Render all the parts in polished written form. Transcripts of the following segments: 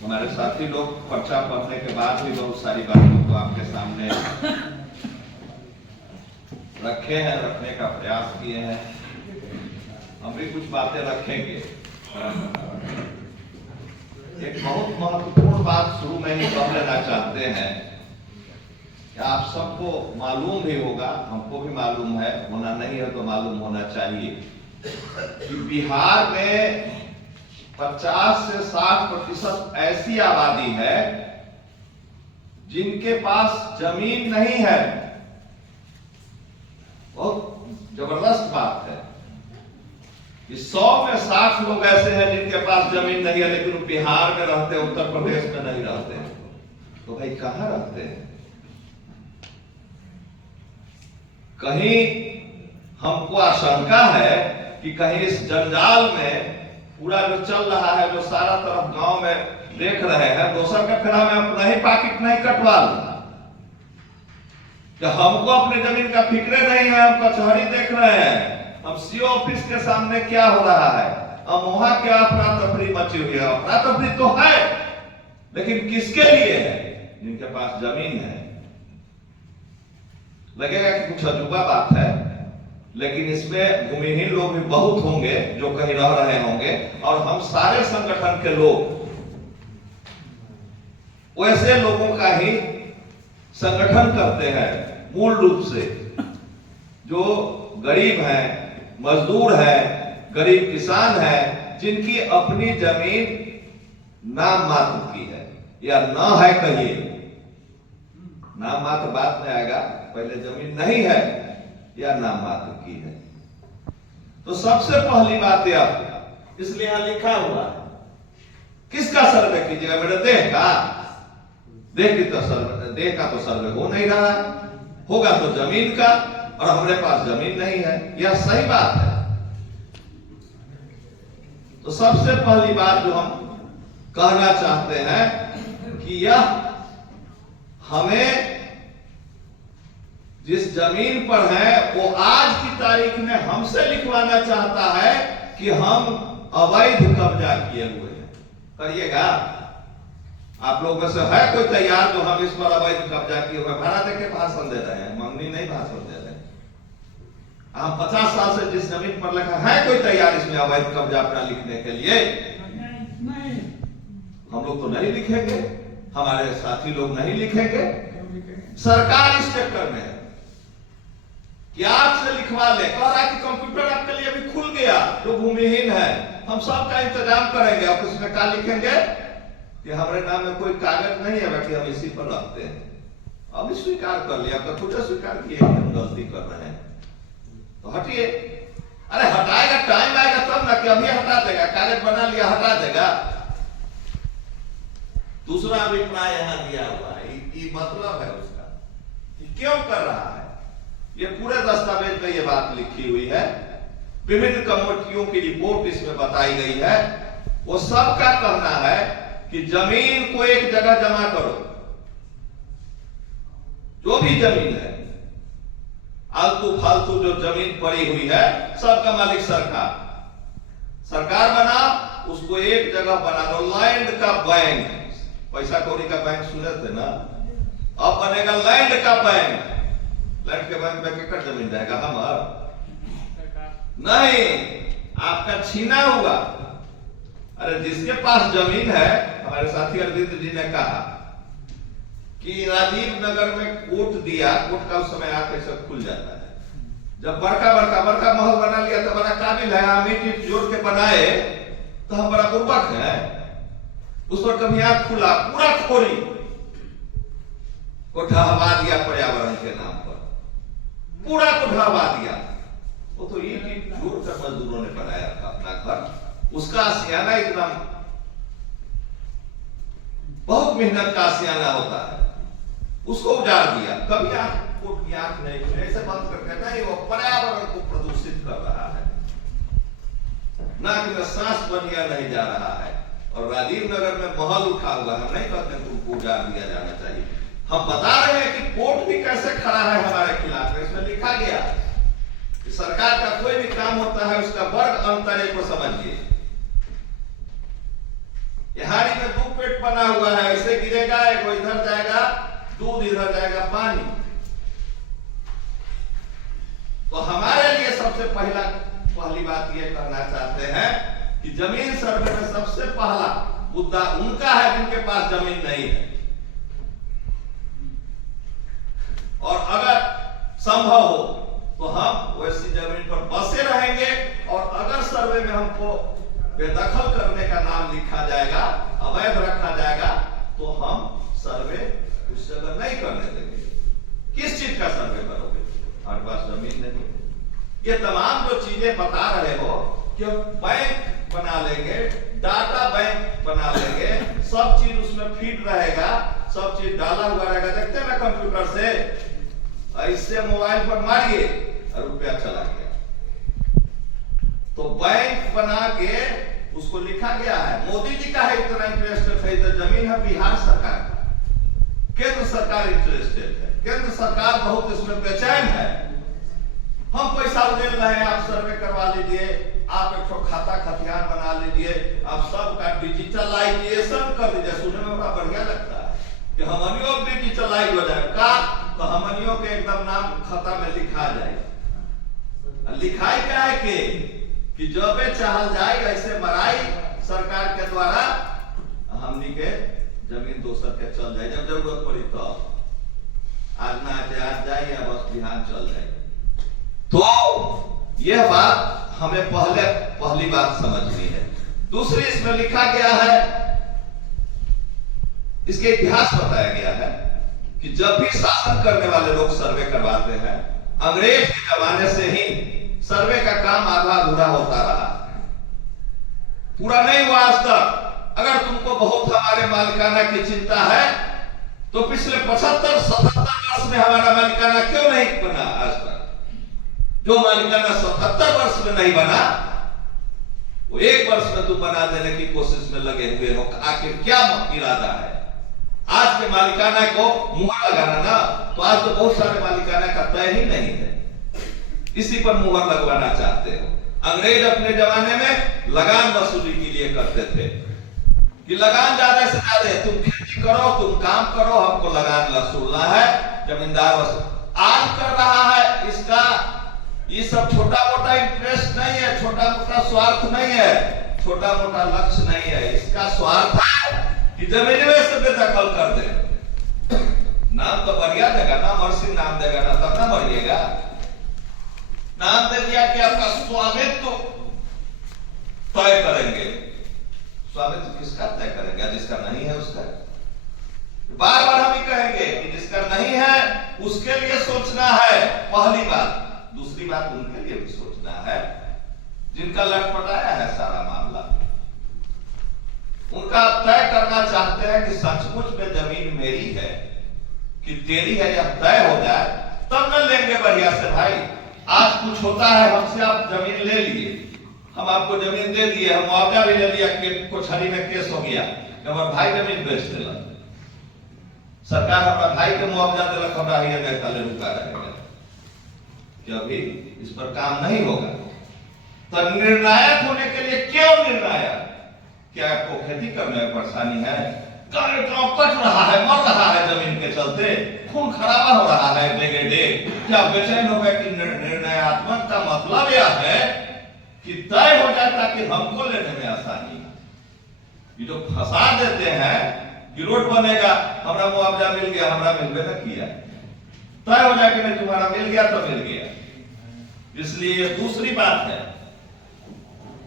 हमारे साथी लोग पर्चा पढ़ने के बाद भी बहुत सारी बातों को आपके सामने रखे हैं, रखने का प्रयास किए हैं। हम भी कुछ बातें रखेंगे। एक बहुत महत्वपूर्ण बात शुरू में ही कह लेना चाहते हैं कि आप सबको मालूम भी होगा, हमको भी मालूम है, होना नहीं है तो मालूम होना चाहिए कि बिहार में 50 से 60% ऐसी आबादी है जिनके पास जमीन नहीं है। बहुत जबरदस्त बात है कि 100 में 60 लोग ऐसे हैं जिनके पास जमीन नहीं है, लेकिन बिहार में रहते हैं, उत्तर प्रदेश में नहीं रहते हैं। तो भाई कहां रहते हैं? कहीं हमको आशंका है कि कहीं इस जंजाल में पूरा जो चल रहा है, जो सारा तरफ गांव में देख रहे हैं, दोसर का फेरा में अपना ही पाकिट नहीं कटवा लूं कि हमको अपने जमीन का फिक्रे नहीं है। हम कचहरी देख रहे हैं, हम सीओ ऑफिस के सामने क्या हो रहा है, हम वहां क्या अफरा तफरी मची हुई है। अफरा तफरी तो है, लेकिन किसके लिए है? जिनके पास जमीन है। लगेगा कि कुछ अजूबा बात है, लेकिन इसमें भूमिहीन लोग भी बहुत होंगे जो कहीं रह रहे होंगे, और हम सारे संगठन के लोग वैसे लोगों का ही संगठन करते हैं मूल रूप से, जो गरीब हैं, मजदूर हैं, गरीब किसान हैं, जिनकी अपनी जमीन नाम मात्र की है या ना है। कहिए नाम मात्र बात में आएगा, पहले जमीन नहीं है या नाम मात्र की है। तो सबसे पहली बात यह, इसलिए यहां लिखा हुआ है, किसका सर्वे कीजिएगा? मेरे देह का। देह की तो सर्वे, देह का तो सर्वे हो नहीं रहा है, होगा तो जमीन का, और हमारे पास जमीन नहीं है। यह सही बात है। तो सबसे पहली बात जो हम कहना चाहते हैं कि यह हमें जिस जमीन पर है वो आज की तारीख में हमसे लिखवाना चाहता है कि हम अवैध कब्जा किए हुए हैं। करिएगा? आप लोग में से है कोई तैयार जो हम इस पर अवैध कब्जा किए हुए? भाड़ा देके भाषण दे रहे हैं, मंगनी नहीं भाषण दे रहे हैं। हम 50 साल से जिस जमीन पर लिखा है, कोई तैयार इसमें अवैध कब्जा अपना लिखने के लिए? नहीं। हम लोग तो नहीं लिखेंगे, हमारे साथी लोग नहीं लिखेंगे। सरकार इस चक्कर में है कि आपसे लिखवा ले। कह रहा है कि कंप्यूटर आपके लिए अभी खुल गया, जो भूमिहीन है, हम सबका इंतजाम करेंगे। आप उसमें क्या लिखेंगे कि हमारे नाम में कोई कागज नहीं है, कि हम इसी पर रखते हैं। अभी स्वीकार कर लिया, तो खुद स्वीकार किए कि हम गलती कर रहे हैं, तो हटिए। अरे हटाएगा, टाइम आएगा तब ना, कि अभी हटा देगा, कागज बना लिया हटा देगा। दूसरा अभिप्राय यहां दिया हुआ है, ये मतलब है उसका कि क्यों कर रहा है। ये पूरे दस्तावेज में ये बात लिखी हुई है, विभिन्न कमेटियों की रिपोर्ट इसमें बताई गई है। वो सबका कहना है कि जमीन को एक जगह जमा करो, जो भी जमीन है, आलतू फालतू जो जमीन पड़ी हुई है, सबका मालिक सरकार। सरकार बना, उसको एक जगह बना दो, लैंड का बैंक। पैसा कौड़ी का बैंक सुने थे ना, अब बनेगा लैंड का बैंक। लैंड के बैंक में कितना जमीन जाएगा? हमारा नहीं, आपका छीना हुआ। अरे जिसके पास जमीन है, हमारे साथी अरविंद जी ने कहा कि राजीव नगर में कोर्ट दिया, कोर्ट का उस समय आके सब खुल जाता है। जब बड़का महल बना लिया तो बड़ा काबिल है, हम ईंट जोड़ के बनाए तो हम बड़ा बुर्बक है। उस पर कभी आंख खुला, पूरा खोरी को ढहवा दिया पर्यावरण के नाम पर, पूरा को ढहवा दिया। वो तो ईंट जोड़ कर मजदूरों ने बनाया था अपना घर, उसका आशियाना एकदम बहुत मेहनत का आशियाना होता है, उसको उजाड़ दिया। कभी आंख नहीं खुले, ऐसे बंद करके नहीं, वो पर्यावरण को प्रदूषित कर रहा है, ना कि सांस बढ़िया नहीं जा रहा है। और राजीव नगर में महल उठा हुआ है, हम नहीं कहते तुमको उजाड़ दिया जाना चाहिए। हम बता रहे हैं कि कोर्ट भी कैसे खड़ा है हमारे खिलाफ। इसमें लिखा गया कि सरकार का कोई भी काम होता है, उसका वर्ग अंतर को समझिए। हारी में 2 पेड़ पेट बना हुआ है, ऐसे गिरेगा, एक इधर जाएगा दूध, इधर जाएगा पानी। तो हमारे लिए सबसे पहली बात ये कहना चाहते हैं कि जमीन सर्वे में सबसे पहला मुद्दा उनका है जिनके पास जमीन नहीं है। और अगर संभव हो तो हम वैसी जमीन पर बसे रहेंगे, और अगर सर्वे में हमको बेदखल करने का नाम लिखा जाएगा, अवैध रखा जाएगा, तो हम सर्वे उस जगह नहीं करने देंगे। किस चीज का सर्वे करोगे? हमारे पास जमीन नहीं। ये तमाम जो चीजें बता रहे हो कि बैंक बना लेंगे, डाटा बैंक बना लेंगे, सब चीज उसमें फीड रहेगा, सब चीज डाला हुआ रहेगा। देखते हैं ना कंप्यूटर से, इससे मोबाइल पर मारिए और रुपया चला गया। तो बैंक बना के उसको लिखा गया है, मोदी जी का है इतना इंटरेस्टेड है, तो जमीन है बिहार सरकार का, केंद्र सरकार इंटरेस्टेड है, केंद्र सरकार बहुत इसमें बेचैन है। हम पैसा उड़ेल रहे हैं, आप सर्वे करवा लीजिए, आप एक खाता खतियान बना लीजिए, आप सबका डिजिटलाइजेशन कर दीजिए। सुनने में बड़ा बढ़िया लगता है कि हमनियों डिजिटलाइज हो जाए का, तो हमनियों के एकदम नाम खाता में लिखा जाए। लिखाई क्या है कि जब चाहल जाए ऐसे मराई सरकार के द्वारा हमनी के जमीन दोसर के चल जाए, जब जरूरत पड़ी तो आज ना आज जाए या बस बिहान चल जाए। तो यह बात हमें पहली बात समझनी है। दूसरी, इसमें लिखा गया है, इसके इतिहास बताया गया है कि जब भी शासन करने वाले लोग सर्वे करवाते हैं, अंग्रेज के जमाने से ही सर्वे का काम आधा अधूरा होता रहा, पूरा नहीं हुआ आज तक। अगर तुमको बहुत हमारे मालिकाना की चिंता है तो पिछले 75-77 वर्ष में हमारा मालिकाना क्यों नहीं बना आज तक? जो मालिकाना 77 वर्ष में नहीं बना, वो एक वर्ष में तुम बना देने की कोशिश में लगे हुए हो। आखिर क्या इरादा है? आज के मालिकाना को मुहर लगाना ना, तो आज तो बहुत सारे मालिकाना का तय ही नहीं है, इसी पर मुहर लगवाना चाहते हो। अंग्रेज अपने जमाने में लगान वसूली के लिए करते थे कि लगान ज्यादा से ज्यादा, तुम खेती करो, तुम काम करो, हमको लगान वसूलना है। जमींदार वसूल आज कर रहा है, इसका ये सब छोटा मोटा इंटरेस्ट नहीं है, छोटा मोटा स्वार्थ नहीं है, छोटा मोटा लक्ष्य नहीं है। इसका स्वार्थ है कि जमीन में से बेदखल कर दे। नाम तो बढ़िया देगा ना, मर्सी नाम देगा ना, तब ना बढ़िएगा। नाम दे दिया कि आपका स्वामित्व तय करेंगे। स्वामित्व किसका तय करेंगे? जिसका नहीं है उसका। बार बार हम ही कहेंगे कि जिसका नहीं है उसके लिए सोचना है, पहली बात। दूसरी बात, उनके लिए भी सोचना है जिनका लटपटाया है सारा मामला। उनका तय करना चाहते हैं कि सचमुच में जमीन मेरी है कि तेरी है, या तय हो जाए तब न लेंगे बढ़िया से। भाई आज कुछ होता है हमसे, आप जमीन ले लिए, हम आपको जमीन दे दिए, हम मुआवजा भी ले लिया, कोचहरी में केस हो गया, हमारे भाई जमीन बेच दिला, सरकार हमारे भाई के मुआवजा दिलक, हमारा ही तले रुका रहेगा, कि अभी इस पर काम नहीं होगा। तो निर्णायक होने के लिए क्यों निर्णायक? क्या आपको खेती करने में परेशानी है? कट रहा है, मर रहा है जमीन के चलते, खून खराबा हो रहा है डे डे, क्या बेचैन हो गए? कि निर्णयात्मक का मतलब यह है कि तय हो जाए ताकि हमको लेने में आसानी। ये जो फंसा देते हैं कि रोड बनेगा, हमारा मुआवजा मिल गया, हमारा मिलवे न किया, तय हो जाए कि नहीं तुम्हारा मिल गया तो मिल गया। इसलिए दूसरी बात है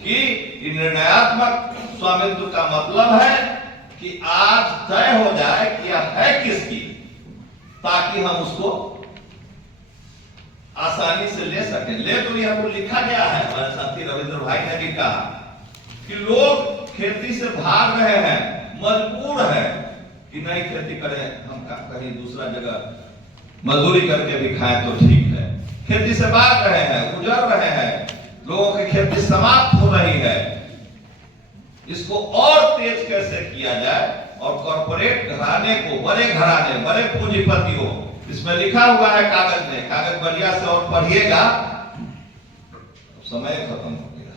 कि निर्णयात्मक स्वामित्व का मतलब है कि आज तय हो जाए कि यह है किसकी, ताकि हम उसको आसानी से ले सकें। ले तो यह तो लिखा गया है, हमारे साथी रविंद्र भाई ने भी कहा कि लोग खेती से भाग रहे हैं, मजबूर है कि नहीं खेती करें, हम कहीं दूसरा जगह मजदूरी करके भी खाएं तो ठीक है। खेती से भाग रहे हैं, गुजर रहे हैं, लोगों की खेती समाप्त हो रही है। इसको और तेज कैसे किया जाए, और कॉर्पोरेट घराने को, बड़े घराने, बड़े पूंजीपतियों, इसमें लिखा हुआ है कागज में, कागज बढ़िया से और पढ़िएगा, समय खत्म हो गया,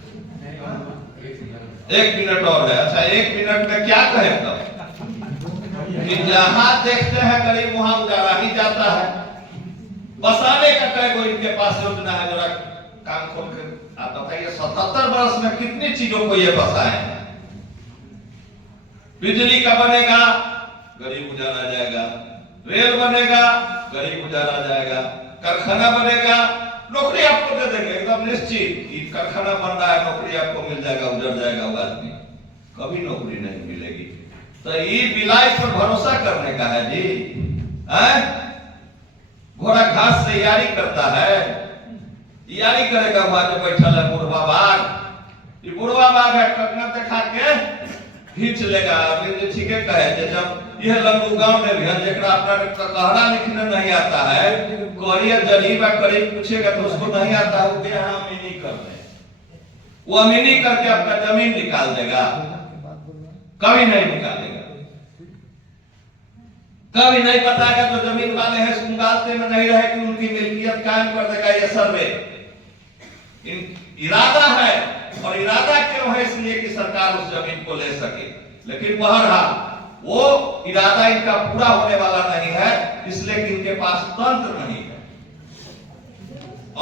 1 मिनट और है। अच्छा 1 मिनट में क्या कहे? तब कि जहां देखते हैं गरीब वहां उजाला ही जाता है। बसाने का कई गो इनके पास योजना है, जरा काम खोल के आप बताइए 77 वर्ष में कितनी चीजों को ये बसाए हैं। बिजली का बनेगा, गरीब उजाला जाएगा। रेल बनेगा, गरीब उजाला जाएगा। कारखाना बनेगा, नौकरी आपको दे देंगे एकदम निश्चित। ये कारखाना बन रहा है, नौकरी आपको मिल जाएगा, उजड़ जाएगा वो आदमी, कभी नौकरी नहीं मिलेगी। तो ये बिलाई पर भरोसा करने का है जी। घोड़ा घास से यारी करता है, यारी करेगा वहां जो बैठा है बुढ़वा बाघ। ये बुढ़वा बाघ है, कंगना दिखा के खींच लेगा। ठीक है कहे जब यह लंबू गांव में भी है, जरा अपना कहना लिखना नहीं आता है, करिया जलीब करीब पूछेगा तो उसको नहीं आता है, वो यहाँ अमीनी कर दे, वो अमीनी करके अपना जमीन निकाल देगा, कभी नहीं निकालेगा। कभी नहीं बताएगा जो जमीन वाले हैं सुंगालते में नहीं रहे कि उनकी मिल्कियत कायम कर देगा। ये सर्वे इरादा है, और इरादा क्यों है? इसलिए कि सरकार उस जमीन को ले सके। लेकिन बहरहाल वो इरादा इनका पूरा होने वाला नहीं है, इसलिए कि इनके पास तंत्र नहीं है।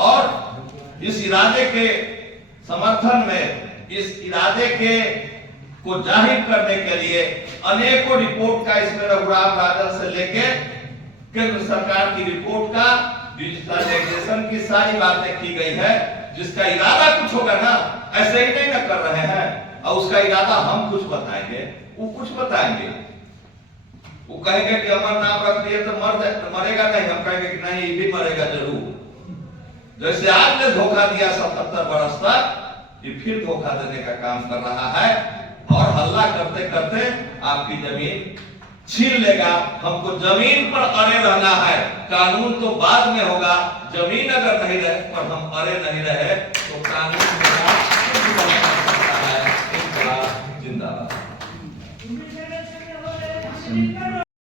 और इस इरादे के समर्थन में, इस इरादे के को जाहिर करने के लिए अनेकों रिपोर्ट का इसमें रघुराम राजन से लेके केंद्र सरकार की रिपोर्ट का, डिजिटलाइजेशन की सारी बातें की गई है। जिसका इरादा कुछ होगा ना, ऐसे ही नहीं ना कर रहे हैं, और उसका इरादा हम कुछ बताएंगे, वो कुछ बताएंगे। वो कहेंगे कि हमारा नाम रख दिए तो मरेगा नहीं, हम कहेंगे कि नहीं ये भी मरेगा जरूर। जैसे आज ने धोखा दिया 77 वर्ष तक, ये फिर धोखा देने का काम कर रहा है, और हल्ला करते करते आपकी जमीन छीन लेगा। हमको जमीन पर अड़े रहना है, कानून तो बाद में होगा। जमीन अगर नहीं रहे और हम अड़े नहीं रहे तो कानून